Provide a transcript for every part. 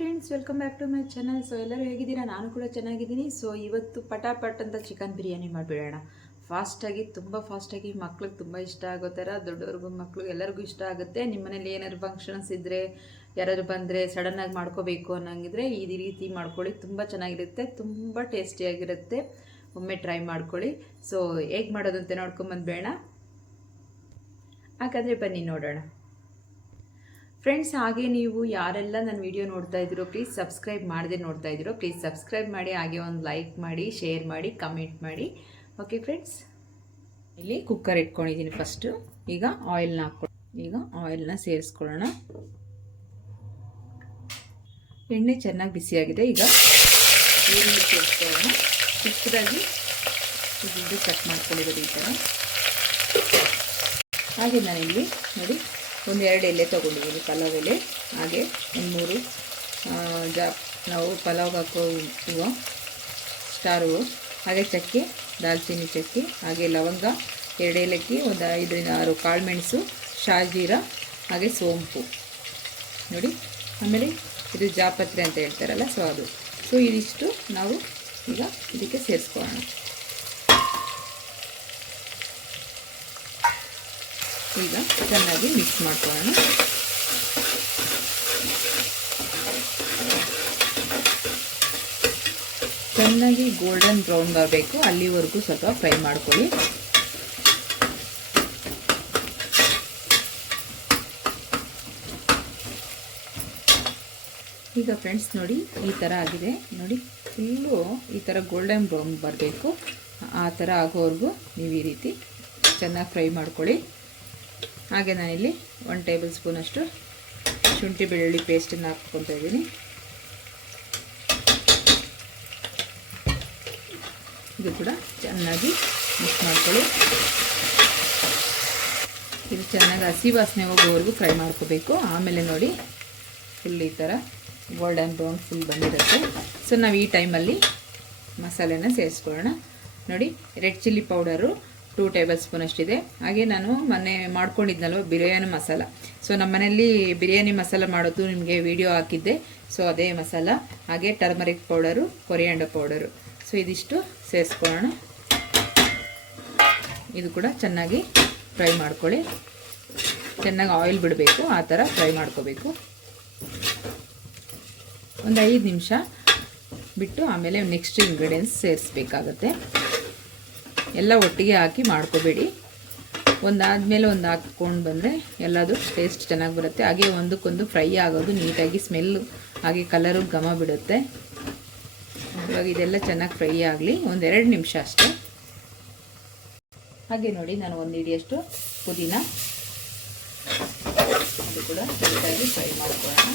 Friends, welcome back to my channel. So ಎಲ್ಲರೂ ಹೇಗಿದ್ದೀರಾ? ನಾನು ಕೂಡ ಚೆನ್ನಾಗಿದ್ದೀನಿ. ಸೊ ಇವತ್ತು ಪಟಾಪಟ್ ಅಂತ ಚಿಕನ್ ಬಿರಿಯಾನಿ ಮಾಡಿಬಿಡೋಣ. ಫಾಸ್ಟಾಗಿ, ತುಂಬ ಫಾಸ್ಟಾಗಿ, ಮಕ್ಳಿಗೆ ತುಂಬ ಇಷ್ಟ ಆಗೋ ಥರ, ದೊಡ್ಡವ್ರಿಗೂ ಮಕ್ಳಿಗೆ ಎಲ್ಲರಿಗೂ ಇಷ್ಟ ಆಗುತ್ತೆ. ನಿಮ್ಮ ಮನೇಲಿ ಏನಾದ್ರು ಫಂಕ್ಷನ್ಸ್ ಇದ್ದರೆ, ಯಾರಾದ್ರು ಬಂದರೆ ಸಡನ್ನಾಗಿ ಮಾಡ್ಕೋಬೇಕು ಅನ್ನೋಂಗಿದ್ರೆ ಈ ರೀತಿ ಮಾಡ್ಕೊಳ್ಳಿ. ತುಂಬ ಚೆನ್ನಾಗಿರುತ್ತೆ, ತುಂಬ ಟೇಸ್ಟಿಯಾಗಿರುತ್ತೆ. ಒಮ್ಮೆ ಟ್ರೈ ಮಾಡ್ಕೊಳ್ಳಿ. ಸೊ ಹೇಗೆ ಮಾಡೋದಂತೆ ನೋಡ್ಕೊಂಬಂದ್ಬೇಡ. ಹಾಗಾದರೆ ಬನ್ನಿ ನೋಡೋಣ. ಫ್ರೆಂಡ್ಸ್, ಹಾಗೆ ನೀವು ಯಾರೆಲ್ಲ ನನ್ನ ವಿಡಿಯೋ ನೋಡ್ತಾ ಇದ್ದೀರೋ, ಪ್ಲೀಸ್ ಸಬ್ಸ್ಕ್ರೈಬ್ ಮಾಡದೆ ನೋಡ್ತಾ ಇದ್ದೀರೋ, ಪ್ಲೀಸ್ ಸಬ್ಸ್ಕ್ರೈಬ್ ಮಾಡಿ. ಹಾಗೆ ಒಂದು ಲೈಕ್ ಮಾಡಿ, ಶೇರ್ ಮಾಡಿ, ಕಮೆಂಟ್ ಮಾಡಿ. ಓಕೆ ಫ್ರೆಂಡ್ಸ್, ಇಲ್ಲಿ ಕುಕ್ಕರ್ ಇಟ್ಕೊಂಡಿದ್ದೀನಿ. ಫಸ್ಟು ಈಗ ಆಯಿಲ್ನ ಈಗ ಆಯಿಲ್ನ ಸೇರಿಸ್ಕೊಳ್ಳೋಣ. ಎಣ್ಣೆ ಚೆನ್ನಾಗಿ ಬಿಸಿಯಾಗಿದೆ. ಈಗ ಈರುಳ್ಳಿ ಸೇರಿಸ್ಕೊಳ್ಳೋಣ. ಚಿಕ್ಕದಾಗಿ ಇದು ಕಟ್ ಮಾಡ್ಕೊಂಡಿರೋದು ಈ ಥರ. ಹಾಗೆ ನಾನಿಲ್ಲಿ ನೋಡಿ ಒಂದೆರಡು ಎಲೆ ತೊಗೊಂಡಿದ್ದೀನಿ, ಪಲಾವ್ ಎಲೆ. ಹಾಗೆ ಒಂದು 3 ನಾವು ಪಲಾವ್ಗೆ ಹಾಕೋ ಹೂವು, ಸ್ಟಾರ್ ಹೂವು, ಹಾಗೆ ಚಕ್ಕೆ, ದಾಲ್ಚಿನ್ನಿ ಚಕ್ಕೆ, ಹಾಗೆ ಲವಂಗ, 2 ಏಲಕ್ಕಿ, ಒಂದು 5 ರಿಂದ 6 ಕಾಳು ಮೆಣಸು, ಶಾಜೀರ, ಹಾಗೆ ಸೋಂಪು ನೋಡಿ. ಆಮೇಲೆ ಇದು ಜಾಪತ್ರೆ ಅಂತ ಹೇಳ್ತಾರಲ್ಲ, ಸೊ ಅದು. ಸೊ ಇದಿಷ್ಟು ನಾವು ಈಗ ಇದಕ್ಕೆ ಸೇರಿಸ್ಕೊಳ್ಳೋಣ. ಈಗ ಚೆನ್ನಾಗಿ ಮಿಕ್ಸ್ ಮಾಡ್ಕೊಳ್ಳೋಣ. ಚೆನ್ನಾಗಿ ಗೋಲ್ಡನ್ ಬ್ರೌನ್ ಬರಬೇಕು, ಅಲ್ಲಿವರೆಗೂ ಸ್ವಲ್ಪ ಫ್ರೈ ಮಾಡ್ಕೊಳ್ಳಿ. ಈಗ ಫ್ರೆಂಡ್ಸ್ ನೋಡಿ, ಈ ಥರ ಆಗಿದೆ ನೋಡಿ. ಫುಲ್ಲು ಈ ಥರ ಗೋಲ್ಡನ್ ಬ್ರೌನ್ ಬರಬೇಕು. ಆ ಥರ ಆಗೋವರೆಗೂ ನೀವು ಈ ರೀತಿ ಚೆನ್ನಾಗಿ ಫ್ರೈ ಮಾಡ್ಕೊಳ್ಳಿ. ಹಾಗೆ ನಾನಿಲ್ಲಿ 1 ಟೇಬಲ್ ಸ್ಪೂನಷ್ಟು ಶುಂಠಿ ಬೆಳ್ಳುಳ್ಳಿ ಪೇಸ್ಟನ್ನು ಹಾಕ್ಕೊತಾ ಇದ್ದೀನಿ. ಇದು ಕೂಡ ಚೆನ್ನಾಗಿ ಮಿಕ್ಸ್ ಮಾಡ್ಕೊಳ್ಳಿ. ಇದು ಚೆನ್ನಾಗಿ ಹಸಿ ವಾಸನೆ ಹೋಗೋವರೆಗೂ ಫ್ರೈ ಮಾಡ್ಕೋಬೇಕು. ಆಮೇಲೆ ನೋಡಿ ಫುಲ್ ಈ ಥರ ಗೋಲ್ಡನ್ ಬ್ರೌನ್ ಫುಲ್ ಬಂದಿರುತ್ತೆ. ಸೊ ನಾವು ಈ ಟೈಮಲ್ಲಿ ಮಸಾಲೆನ ಸೇರಿಸ್ಕೊಳ್ಳೋಣ. ನೋಡಿ, red chilli powder 2 tablespoon ಅಷ್ಟಿದೆ. ಹಾಗೆ ನಾನು ಮೊನ್ನೆ ಮಾಡ್ಕೊಂಡಿದ್ನಲ್ವ ಬಿರಿಯಾನಿ ಮಸಾಲ, ಸೊ ನಮ್ಮ ಮನೆಯಲ್ಲಿ ಬಿರಿಯಾನಿ ಮಸಾಲ ಮಾಡೋದು ನಿಮಗೆ ವಿಡಿಯೋ ಹಾಕಿದ್ದೆ. ಸೊ ಅದೇ ಮಸಾಲ. ಹಾಗೆ turmeric powder, coriander powder, so ಇದಿಷ್ಟು ಸೇರಿಸ್ಕೊಳ್ಳೋಣ. ಇದು ಕೂಡ ಚೆನ್ನಾಗಿ ಫ್ರೈ ಮಾಡ್ಕೊಳ್ಳಿ. ಚೆನ್ನಾಗಿ ಆಯಿಲ್ ಬಿಡಬೇಕು, ಆ ಥರ ಫ್ರೈ ಮಾಡ್ಕೋಬೇಕು. ಒಂದು 5 ನಿಮಿಷ ಬಿಟ್ಟು ಆಮೇಲೆ ನೆಕ್ಸ್ಟ್ ಇಂಗ್ರೀಡಿಯೆಂಟ್ಸ್ ಸೇರಿಸ್ಬೇಕಾಗತ್ತೆ. ಎಲ್ಲ ಒಟ್ಟಿಗೆ ಹಾಕಿ ಮಾಡ್ಕೋಬೇಡಿ, ಒಂದಾದಮೇಲೆ ಒಂದು ಹಾಕ್ಕೊಂಡು ಬಂದರೆ ಎಲ್ಲದು ಟೇಸ್ಟ್ ಚೆನ್ನಾಗಿ ಬರುತ್ತೆ. ಹಾಗೆ ಒಂದಕ್ಕೊಂದು ಫ್ರೈ ಆಗೋದು ನೀಟಾಗಿ, ಸ್ಮೆಲ್ಲು ಹಾಗೆ ಕಲರು ಘಮ ಬಿಡುತ್ತೆ. ಇವಾಗ ಇದೆಲ್ಲ ಚೆನ್ನಾಗಿ ಫ್ರೈ ಆಗಲಿ, 1-2 ನಿಮಿಷ ಅಷ್ಟೇ. ಹಾಗೆ ನೋಡಿ, ನಾನು 1 ಹಿಡಿಯಷ್ಟು ಪುದೀನ, ಅದು ಕೂಡ ನೀಟಾಗಿ ಫ್ರೈ ಮಾಡ್ಕೊಳ್ಳೋಣ.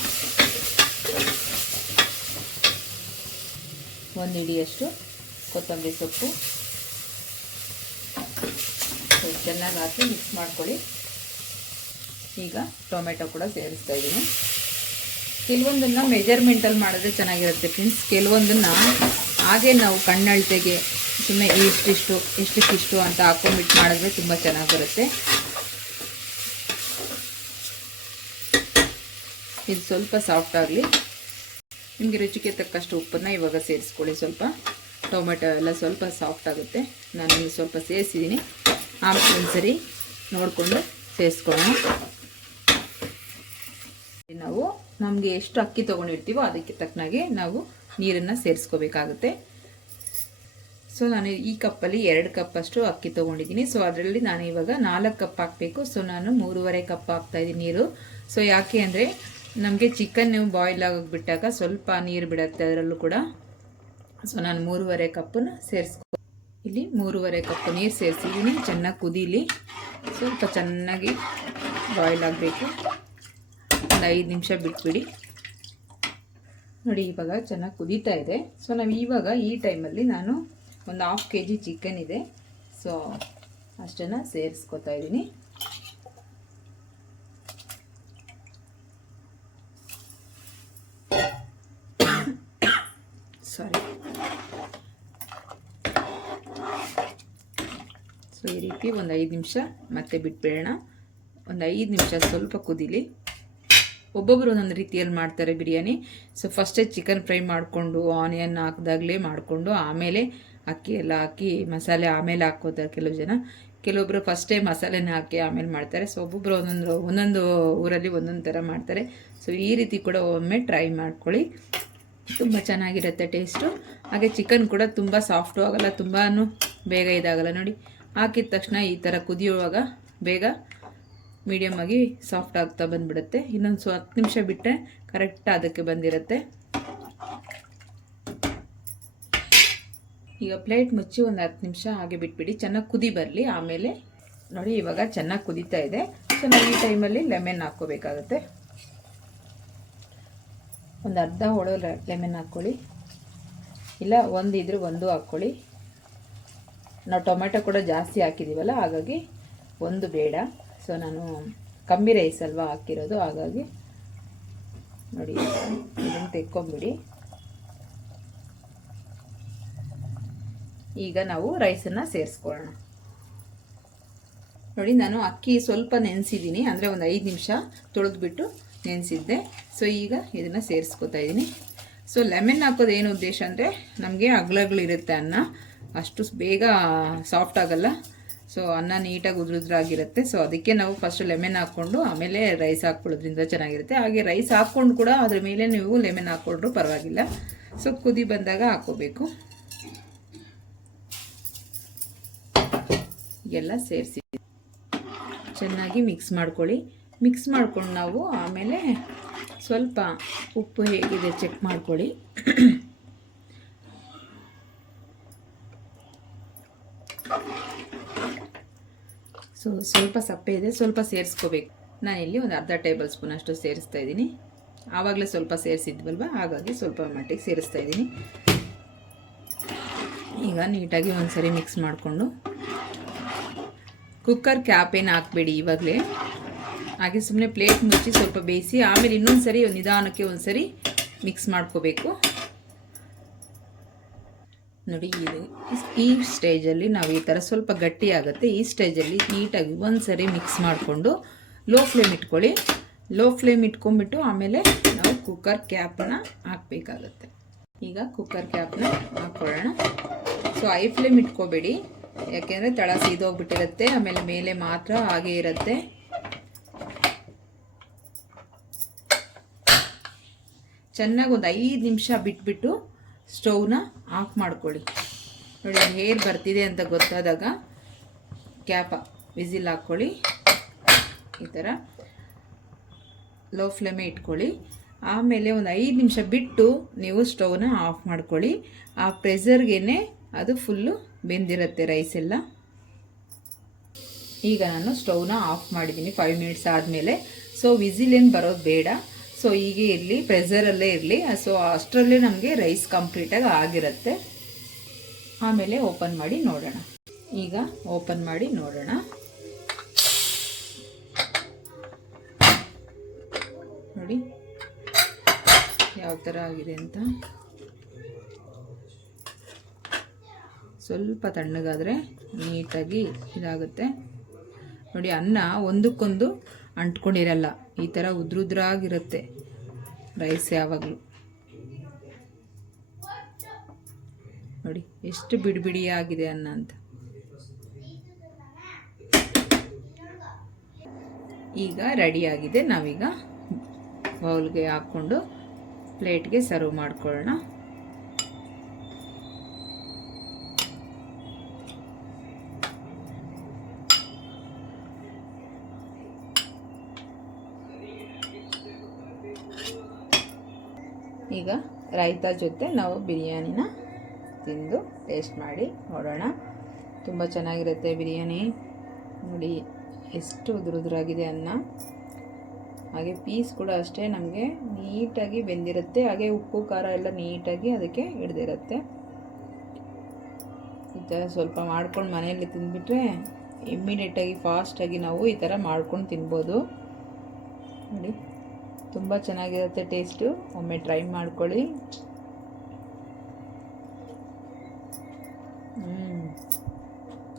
1 ಹಿಡಿಯಷ್ಟು ಕೊತ್ತಂಬರಿ ಸೊಪ್ಪು ಚೆನ್ನಾಗಿ ಹಾಕಿ ಮಿಕ್ಸ್ ಮಾಡ್ಕೊಳ್ಳಿ. ಈಗ ಟೊಮೆಟೊ ಕೂಡ ಸೇರಿಸ್ತಾ ಇದ್ದೀನಿ. ಕೆಲವೊಂದನ್ನು ಮೆಜರ್ಮೆಂಟಲ್ಲಿ ಮಾಡಿದ್ರೆ ಚೆನ್ನಾಗಿರುತ್ತೆ ಫ್ರೆಂಡ್ಸ್. ಕೆಲವೊಂದನ್ನು ಹಾಗೆ ನಾವು ಕಣ್ಣಳ್ತೆಗೆ ಸುಮ್ಮನೆ ಇಷ್ಟಿಷ್ಟು ಅಂತ ಹಾಕೊಂಡ್ಬಿಟ್ಟು ಮಾಡಿದ್ರೆ ತುಂಬ ಚೆನ್ನಾಗಿ ಬರುತ್ತೆ. ಇದು ಸ್ವಲ್ಪ ಸಾಫ್ಟ್ ಆಗಲಿ. ನಿಮಗೆ ರುಚಿಗೆ ತಕ್ಕಷ್ಟು ಉಪ್ಪನ್ನು ಇವಾಗ ಸೇರಿಸ್ಕೊಳ್ಳಿ. ಸ್ವಲ್ಪ ಟೊಮೆಟೊ ಎಲ್ಲ ಸ್ವಲ್ಪ ಸಾಫ್ಟ್ ಆಗುತ್ತೆ. ನಾನು ಸ್ವಲ್ಪ ಸೇರಿಸಿದ್ದೀನಿ. ಆಮೇಲೆ ಒಂದ್ಸರಿ ನೋಡಿಕೊಂಡು ಸೇರಿಸ್ಕೊಳ್ಳೋಣ. ನಾವು ನಮಗೆ ಎಷ್ಟು ಅಕ್ಕಿ ತೊಗೊಂಡಿರ್ತೀವೋ ಅದಕ್ಕೆ ತಕ್ಕನಾಗೆ ನಾವು ನೀರನ್ನು ಸೇರಿಸ್ಕೋಬೇಕಾಗುತ್ತೆ. ಸೊ ನಾನು ಈ ಕಪ್ಪಲ್ಲಿ 2 ಕಪ್ಪಷ್ಟು ಅಕ್ಕಿ ತೊಗೊಂಡಿದ್ದೀನಿ. ಸೊ ಅದರಲ್ಲಿ ನಾನು ಇವಾಗ 4 ಕಪ್ ಹಾಕಬೇಕು. ಸೊ ನಾನು 3.5 ಕಪ್ ಹಾಕ್ತಾಯಿದ್ದೀನಿ ನೀರು. ಸೊ ಯಾಕೆ ಅಂದರೆ ನಮಗೆ ಚಿಕನ್ ಬಾಯ್ಲ್ ಆಗಿಬಿಟ್ಟಾಗ ಸ್ವಲ್ಪ ನೀರು ಬಿಡುತ್ತೆ ಅದರಲ್ಲೂ ಕೂಡ. ಸೊ ನಾನು 3.5 ಕಪ್ಪನ್ನು ಇಲ್ಲಿ 3.5 ಕಪ್ ನೀರು ಸೇರಿಸಿದ್ದೀನಿ. ಚೆನ್ನಾಗಿ ಕುದೀಲಿ, ಸ್ವಲ್ಪ ಚೆನ್ನಾಗಿ ಬಾಯ್ಲ್ ಆಗಬೇಕು. ಒಂದು 5 ನಿಮಿಷ ಬಿಟ್ಬಿಡಿ. ನೋಡಿ, ಇವಾಗ ಚೆನ್ನಾಗಿ ಕುದೀತಾ ಇದೆ. ಸೊ ನಾವು ಇವಾಗ ಈ ಟೈಮಲ್ಲಿ ನಾನು ಒಂದು 1/2 kg ಚಿಕನ್ ಇದೆ, ಸೊ ಅಷ್ಟನ್ನು ಸೇರಿಸ್ಕೊತಾ ಇದ್ದೀನಿ. ಸಾರಿ. ಸೊ ಈ ರೀತಿ ಒಂದು 5 ನಿಮಿಷ ಮತ್ತೆ ಬಿಟ್ಬಿಡೋಣ. ಒಂದು 5 ನಿಮಿಷ ಸ್ವಲ್ಪ ಕುದೀಲಿ. ಒಬ್ಬೊಬ್ಬರು ಒಂದೊಂದು ರೀತಿಯಲ್ಲಿ ಮಾಡ್ತಾರೆ ಬಿರಿಯಾನಿ. ಸೊ ಫಸ್ಟೇ ಚಿಕನ್ ಫ್ರೈ ಮಾಡಿಕೊಂಡು ಆನಿಯನ್ ಹಾಕಿದಾಗಲೇ ಮಾಡಿಕೊಂಡು ಆಮೇಲೆ ಅಕ್ಕಿ ಎಲ್ಲ ಹಾಕಿ ಮಸಾಲೆ ಆಮೇಲೆ ಹಾಕೋತಾರೆ ಕೆಲವು ಜನ. ಕೆಲವೊಬ್ಬರು ಫಸ್ಟೇ ಮಸಾಲೆನ ಹಾಕಿ ಆಮೇಲೆ ಮಾಡ್ತಾರೆ. ಸೊ ಒಬ್ಬೊಬ್ಬರು ಒಂದೊಂದು ಊರಲ್ಲಿ ಒಂದೊಂದು ಥರ ಮಾಡ್ತಾರೆ. ಸೊ ಈ ರೀತಿ ಕೂಡ ಒಮ್ಮೆ ಟ್ರೈ ಮಾಡ್ಕೊಳ್ಳಿ, ತುಂಬ ಚೆನ್ನಾಗಿರುತ್ತೆ ಟೇಸ್ಟು. ಹಾಗೆ ಚಿಕನ್ ಕೂಡ ತುಂಬ ಸಾಫ್ಟು ಆಗೋಲ್ಲ, ತುಂಬಾ ಬೇಗ ಇದಾಗಲ್ಲ. ನೋಡಿ ಹಾಕಿದ ತಕ್ಷಣ ಈ ಥರ ಕುದಿಯುವಾಗ ಬೇಗ ಮೀಡಿಯಮ್ ಆಗಿ ಸಾಫ್ಟ್ ಆಗ್ತಾ ಬಂದುಬಿಡುತ್ತೆ. ಇನ್ನೊಂದು 10 ನಿಮಿಷ ಬಿಟ್ಟರೆ ಕರೆಕ್ಟ್ ಅದಕ್ಕೆ ಬಂದಿರುತ್ತೆ. ಈಗ ಪ್ಲೇಟ್ ಮುಚ್ಚಿ ಒಂದು 10 ನಿಮಿಷ ಹಾಗೆ ಬಿಟ್ಬಿಡಿ, ಚೆನ್ನಾಗಿ ಕುದಿ ಬರಲಿ. ಆಮೇಲೆ ನೋಡಿ ಇವಾಗ ಚೆನ್ನಾಗಿ ಕುದೀತಾ ಇದೆ. ಸೊ ನಾವು ಈ ಟೈಮಲ್ಲಿ ಲೆಮನ್ ಹಾಕ್ಕೋಬೇಕಾಗತ್ತೆ. ಒಂದು ಅರ್ಧ ಹೋಳು ಲೆಮನ್ ಹಾಕ್ಕೊಳ್ಳಿ, ಇಲ್ಲ ಒಂದಿದ್ರೆ ಒಂದು ಹಾಕ್ಕೊಳ್ಳಿ. ನಾವು ಟೊಮೆಟೊ ಕೂಡ ಜಾಸ್ತಿ ಹಾಕಿದ್ದೀವಲ್ಲ, ಹಾಗಾಗಿ ಒಂದು ಬೇಡ. ಸೊ ನಾನು ಕಮ್ಮಿ ರೈಸ್ ಅಲ್ವಾ ಹಾಕಿರೋದು, ಹಾಗಾಗಿ ನೋಡಿ ಇದನ್ನು ತೆಕ್ಕೊಂಬಿಡಿ. ಈಗ ನಾವು ರೈಸನ್ನು ಸೇರಿಸ್ಕೊಳ್ಳೋಣ. ನೋಡಿ ನಾನು ಅಕ್ಕಿ ಸ್ವಲ್ಪ ನೆನೆಸಿದ್ದೀನಿ, ಅಂದರೆ ಒಂದು 5 ನಿಮಿಷ ತೊಳೆದ್ಬಿಟ್ಟು ನೆನೆಸಿದ್ದೆ. ಸೊ ಈಗ ಇದನ್ನು ಸೇರಿಸ್ಕೊತಾ ಇದ್ದೀನಿ. ಸೊ ಲೆಮನ್ ಹಾಕೋದು ಏನು ಉದ್ದೇಶ ಅಂದರೆ ನಮಗೆ ಅಗ್ಲಗಳಿರುತ್ತೆ ಅನ್ನ, ಅಷ್ಟು ಬೇಗ ಸಾಫ್ಟ್ ಆಗಲ್ಲ. ಸೊ ಅನ್ನ ನೀಟಾಗಿ ಉದುರುದ್ರಾಗಿರುತ್ತೆ. ಸೊ ಅದಕ್ಕೆ ನಾವು ಫಸ್ಟ್ ಲೆಮನ್ ಹಾಕ್ಕೊಂಡು ಆಮೇಲೆ ರೈಸ್ ಹಾಕ್ಕೊಳ್ಳೋದ್ರಿಂದ ಚೆನ್ನಾಗಿರುತ್ತೆ. ಹಾಗೆ ರೈಸ್ ಹಾಕ್ಕೊಂಡು ಕೂಡ ಅದ್ರ ಮೇಲೆ ನೀವು ಲೆಮನ್ ಹಾಕ್ಕೊಂಡ್ರು ಪರವಾಗಿಲ್ಲ. ಸೊ ಕುದಿ ಬಂದಾಗ ಹಾಕ್ಕೋಬೇಕು. ಎಲ್ಲ ಸೇರಿಸಿ ಚೆನ್ನಾಗಿ ಮಿಕ್ಸ್ ಮಾಡ್ಕೊಳ್ಳಿ. ಮಿಕ್ಸ್ ಮಾಡ್ಕೊಂಡು ನಾವು ಆಮೇಲೆ ಸ್ವಲ್ಪ ಉಪ್ಪು ಹೇಗಿದೆ ಚೆಕ್ ಮಾಡ್ಕೊಳ್ಳಿ. ಸೊ ಸ್ವಲ್ಪ ಸಪ್ಪೆ ಇದೆ, ಸ್ವಲ್ಪ ಸೇರಿಸ್ಕೋಬೇಕು. ನಾನಿಲ್ಲಿ ಒಂದು ಅರ್ಧ ಟೇಬಲ್ ಸ್ಪೂನ್ ಅಷ್ಟು ಸೇರಿಸ್ತಾ ಇದ್ದೀನಿ. ಆವಾಗಲೇ ಸ್ವಲ್ಪ ಸೇರಿಸಿದ್ವಲ್ವ, ಹಾಗಾಗಿ ಸ್ವಲ್ಪ ಮಟ್ಟಿಗೆ ಸೇರಿಸ್ತಾ ಇದ್ದೀನಿ. ಈಗ ನೀಟಾಗಿ ಒಂದ್ಸರಿ ಮಿಕ್ಸ್ ಮಾಡಿಕೊಂಡು ಕುಕ್ಕರ್ ಕ್ಯಾಪ್ ಏನು ಹಾಕಬೇಡಿ ಇವಾಗಲೇ, ಹಾಗೆ ಸುಮ್ಮನೆ ಪ್ಲೇಟ್ ಮುಚ್ಚಿ ಸ್ವಲ್ಪ ಬೇಯಿಸಿ ಆಮೇಲೆ ಇನ್ನೊಂದು ಸರಿ ನಿಧಾನಕ್ಕೆ ಒಂದ್ಸರಿ ಮಿಕ್ಸ್ ಮಾಡ್ಕೋಬೇಕು. ನೋಡಿ ಈ ಸ್ಟೇಜಲ್ಲಿ ನಾವು ಈ ಥರ ಸ್ವಲ್ಪ ಗಟ್ಟಿ ಆಗುತ್ತೆ. ಈ ಸ್ಟೇಜಲ್ಲಿ ನೀಟಾಗಿ ಒಂದ್ಸರಿ ಮಿಕ್ಸ್ ಮಾಡಿಕೊಂಡು ಲೋ ಫ್ಲೇಮ್ ಇಟ್ಕೊಳ್ಳಿ. ಲೋ ಫ್ಲೇಮ್ ಇಟ್ಕೊಂಡ್ಬಿಟ್ಟು ಆಮೇಲೆ ನಾವು ಕುಕ್ಕರ್ ಕ್ಯಾಪನ್ನ ಹಾಕಬೇಕಾಗತ್ತೆ. ಈಗ ಕುಕ್ಕರ್ ಕ್ಯಾಪನ್ನ ಹಾಕ್ಕೊಳ್ಳೋಣ. ಸೊ ಹೈ ಫ್ಲೇಮ್ ಇಟ್ಕೋಬೇಡಿ, ಯಾಕೆಂದರೆ ತಳ ಸೀದೋಗ್ಬಿಟ್ಟಿರುತ್ತೆ, ಆಮೇಲೆ ಮೇಲೆ ಮಾತ್ರ ಹಾಗೆ ಇರುತ್ತೆ. ಚೆನ್ನಾಗಿ ಒಂದು 5 ನಿಮಿಷ ಬಿಟ್ಬಿಟ್ಟು ಸ್ಟೌವ್ನ ಆಫ್ ಮಾಡ್ಕೊಳ್ಳಿ. ನೋಡಿ ಹೇರ್ ಬರ್ತಿದೆ ಅಂತ ಗೊತ್ತಾದಾಗ ಕ್ಯಾಪ ವಿಸಿಲ್ ಹಾಕ್ಕೊಳ್ಳಿ. ಈ ಥರ ಲೋ ಫ್ಲೇಮೇ ಇಟ್ಕೊಳ್ಳಿ. ಆಮೇಲೆ ಒಂದು 5 ನಿಮಿಷ ಬಿಟ್ಟು ನೀವು ಸ್ಟೌವ್ನ ಆಫ್ ಮಾಡ್ಕೊಳ್ಳಿ. ಆ ಪ್ರೆಷರ್ಗೇ ಅದು ಫುಲ್ಲು ಬೆಂದಿರುತ್ತೆ ರೈಸ್ ಎಲ್ಲ. ಈಗ ನಾನು ಸ್ಟೌವ್ನ ಆಫ್ ಮಾಡಿದ್ದೀನಿ 5 ಮಿನಿಟ್ಸ್ ಆದಮೇಲೆ. ಸೊ ವಿಸಿಲ್ ಏನು ಬರೋದು ಬೇಡ. ಸೊ ಹೀಗೆ ಇರಲಿ, ಪ್ರೆಷರಲ್ಲೇ ಇರಲಿ. ಸೊ ಅಷ್ಟರಲ್ಲೇ ನಮಗೆ ರೈಸ್ ಕಂಪ್ಲೀಟಾಗಿ ಆಗಿರುತ್ತೆ. ಆಮೇಲೆ ಓಪನ್ ಮಾಡಿ ನೋಡೋಣ. ಈಗ ಓಪನ್ ಮಾಡಿ ನೋಡೋಣ. ನೋಡಿ ಯಾವ ಥರ ಆಗಿದೆ ಅಂತ. ಸ್ವಲ್ಪ ತಣ್ಣಗಾದರೆ ನೀಟಾಗಿ ಇದಾಗುತ್ತೆ. ನೋಡಿ ಅನ್ನ ಒಂದಕ್ಕೊಂದು ಅಂಟ್ಕೊಂಡಿರಲ್ಲ, ಈ ಥರ ಉದ್ರುದ್ರಾಗಿರುತ್ತೆ ರೈಸ್ ಯಾವಾಗಲೂ. ನೋಡಿ ಎಷ್ಟು ಬಿಡಿಬಿಡಿಯಾಗಿದೆ ಅನ್ನ ಅಂತ. ಈಗ ರೆಡಿಯಾಗಿದೆ. ನಾವೀಗ ಬೌಲ್ಗೆ ಹಾಕ್ಕೊಂಡು ಪ್ಲೇಟ್ಗೆ ಸರ್ವ್ ಮಾಡ್ಕೊಳ್ಳೋಣ. ಈಗ ರಾಯ್ತಾ ಜೊತೆ ನಾವು ಬಿರಿಯಾನಿನ ತಿಂದು ಟೇಸ್ಟ್ ಮಾಡಿ ನೋಡೋಣ. ತುಂಬ ಚೆನ್ನಾಗಿರುತ್ತೆ ಬಿರಿಯಾನಿ. ನೋಡಿ ಎಷ್ಟು ಉದುರುದುರಾಗಿದೆ ಅನ್ನ. ಹಾಗೆ ಪೀಸ್ ಕೂಡ ಅಷ್ಟೇ ನಮಗೆ ನೀಟಾಗಿ ಬೆಂದಿರುತ್ತೆ. ಹಾಗೆ ಉಪ್ಪು ಖಾರ ಎಲ್ಲ ನೀಟಾಗಿ ಅದಕ್ಕೆ ಹಿಡ್ದಿರುತ್ತೆ. ಈ ಥರ ಸ್ವಲ್ಪ ಮಾಡ್ಕೊಂಡು ಮನೆಯಲ್ಲಿ ತಿಂದುಬಿಟ್ರೆ ಇಮ್ಮಿಡಿಯೇಟಾಗಿ ಫಾಸ್ಟಾಗಿ ನಾವು ಈ ಥರ ಮಾಡ್ಕೊಂಡು ತಿನ್ಬೋದು. ನೋಡಿ ತುಂಬ ಚೆನ್ನಾಗಿರುತ್ತೆ ಟೇಸ್ಟು. ಒಮ್ಮೆ ಟ್ರೈ ಮಾಡ್ಕೊಳ್ಳಿ.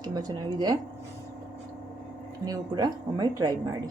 ತುಂಬ ಚೆನ್ನಾಗಿದೆ. ನೀವು ಕೂಡ ಒಮ್ಮೆ ಟ್ರೈ ಮಾಡಿ.